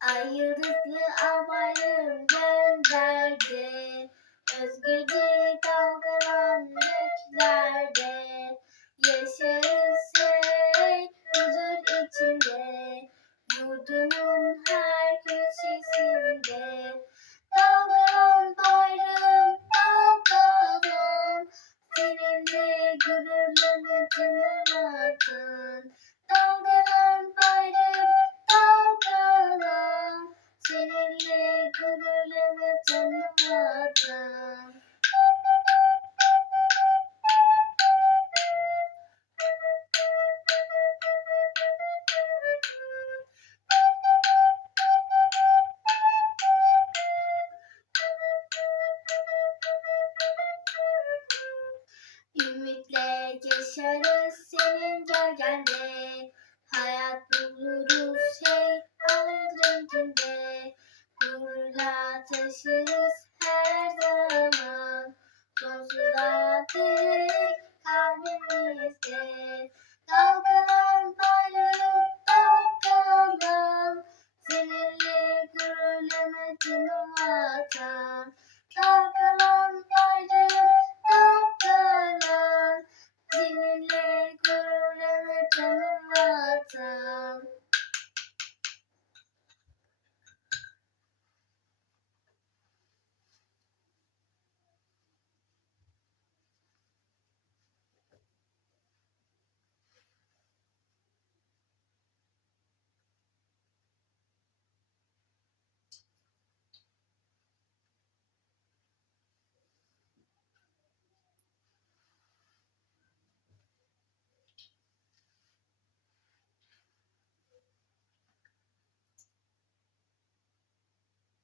Ay yıldızlı albayım gönderdi. Özgürce dalgalan göklerde. Yaşarız hey huzur içinde. Yurdumun her köşesinde. Dalgalan bayrağım dalgalan. Seninle gururlanır canım vatan. Dalgalan bayrağım dalgalan. Seninle gururlanır canım vatan. Ümitle yaşarız senin gölgende. Hayat buluruz hey al renginde.